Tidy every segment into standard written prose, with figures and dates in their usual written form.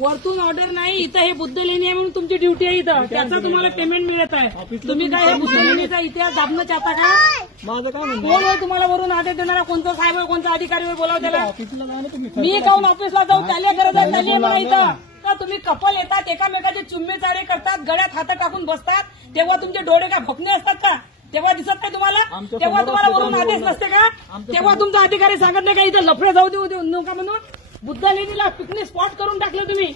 वरतून ऑर्डर नाही, इथं हे बुद्ध लेणी आहे म्हणून तुमची ड्युटी आहे इथं, त्याचा तुम्हाला पेमेंट मिळत आहे. तुम्ही काय हे बुद्ध लेणीचा इतिहास दाबणं चाहता का? माझं काय म्हणणं कोण आहे तुम्हाला वरून आदेश देणारा? कोणता साहेब आहे, कोणता अधिकारी बोलाव त्याला? मी काऊन ऑफिसला जाऊ? त्याला गरज आहे, त्याला म्हणा इथं का तुम्ही कपल येतात, एकामेकाचे चुम्मे चाळे करतात, गळ्यात हात टाकून बसतात, तेव्हा तुमचे डोळे काय भोकणे असतात का? तेव्हा दिसत नाही तुम्हाला? तेव्हा तुम्हाला वरून आदेश नसते का? तेव्हा तुमचा अधिकारी सांगत नाही का इथं लफडे जाऊ देऊ नका म्हणून? बुद्ध लेणीला पिकनिक स्पॉट करून टाकलं तुम्ही,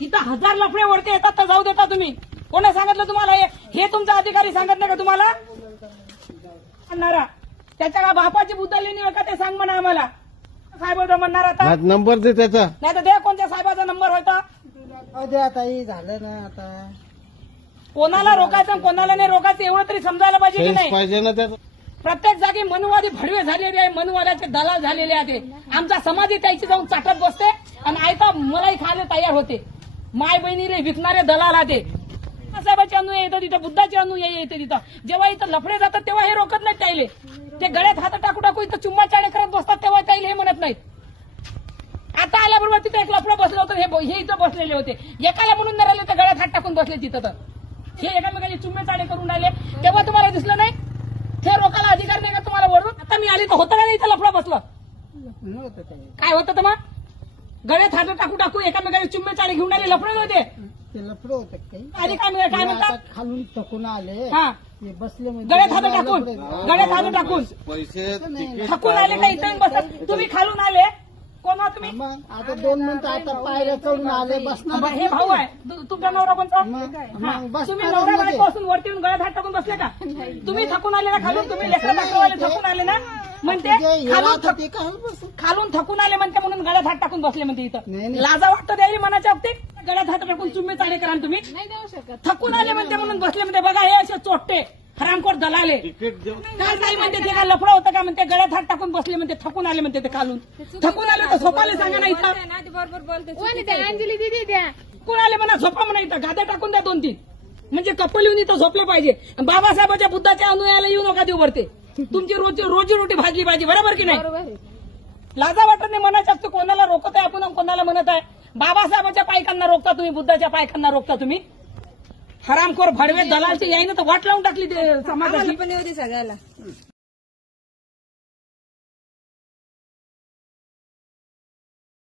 इथं 1000 लफडे वरते येतात तर जाऊ देता तुम्ही? कोणी सांगितलं तुम्हाला? हे तुमचा अधिकारी सांगत नाही का तुम्हाला? म्हणणारा त्याच्या बापाची बुद्ध लेणी का ते सांग म्हणा आम्हाला. साहेब म्हणणार आता नंबर दे त्याचा, नाही तर द्या कोणत्या साहेबाचा नंबर होता? द्या ताई, झालं ना आता. कोणाला रोकायचं कोणाला नाही रोकायचं एवढं तरी समजायला पाहिजे की नाही? पाहिजे ना त्याचा. प्रत्येक जागी मनुवादी भडवे झालेले आहे, मनुवाद्याचे दलाल झालेले आहेत. आमचा समाज त्याची जाऊन चाटत बसते आणि आयता मलाई खायला तयार होते. माय बहिणीले विकणारे दलाल आहेत. साहेबाचे अनुयायी येतं तिथं, बुद्धाचे अनुयायी येते तिथं. जेव्हा इथं लफडे जातात तेव्हा हे रोकत नाहीत त्याले. ते गळ्यात हात टाकू टाकू इथं चुम्मा चाळे करत बसतात तेव्हा त्याला हे म्हणत नाहीत. आता आल्याबरोबर तिथं एक लफडं बसलं होतं, हे इथं बसलेले होते. एकाला म्हणून नाही राहिले तर गळ्यात हात टाकून बसले तिथं. तर हे एकामेकाचे चुम्मे चाळे करून राहिले तेव्हा तुम्हाला दिसलं नाही? हे रोकायला अधिकार नाही का तुम्हाला वरून? आता मी आली तर होतं का नाही इथं लफडं बसलं? काय होतं तर मग? गळ्यात हात टाकू टाकू एकामेकाचे चुम्मे चाळे घेऊन आले लफडे होते. लफडं होतं काही अधिकारी काय म्हणतात? खालून थकून आले, हा बसले गळ्यात हात टाकून, गळ्यात हात टाकून पैसे थकून आले का इथं बसतात? तुम्ही खालून आले कोण आहात तुम्ही? आता 2 मिनिटं आता पायऱ्या चढून आले, बसणार. हे भाऊ आहे तुमचा नवरा कोणता? हा. बस तुम्ही नवरा बायको असून वरती येऊन गळ्यात हात टाकून बसले का? तुम्ही थकून आले ना खालून? तुम्ही लेकरं बाकरवाले थकून आले ना म्हणते? खालून थकून आले म्हणते म्हणून गळ्यात हात टाकून बसले म्हणते इथं. लाजा वाटतं द्यायला मनाच्या बाबतीत? गळ्यात हात टाकून चुम्मे चाळे करा तुम्ही. थकून आले म्हणते म्हणून बसले म्हणते. बघा हे असे चोट्टे हरामखोर दलाले काय काय म्हणते? ते काय लफडं होतं का म्हणते? गळ्यात हात टाकून बसले म्हणते. थकून आले म्हणते ते खालून. थकून आले तर झोपाले सांगा ना इथं. बरोबर बोलते अंजली दिदी द्या. कोण आले म्हणा झोपा म्हणा इथं. गाद्या टाकून द्या 2-3 म्हणजे कपल येऊन इथं झोपलं पाहिजे. बाबासाहेबाच्या बुद्धाच्या अनुयायाला येऊ नका देऊ वरते. तुमची रोजी रोटी भाजली पाहिजे. बरोबर की नाही? लाजा वाटत नाही मनाच्या असतं. कोणाला रोकत आहे आपण, कोणाला म्हणत आहे? बाबासाहेबाच्या पायखांना रोखता तुम्ही, बुद्धाच्या पायखांना रोखता तुम्ही. हरामखोर भडवे दलालचे यायनं तर वाट लावून टाकली ते समाजाची. पण येऊ दे सगळ्याला.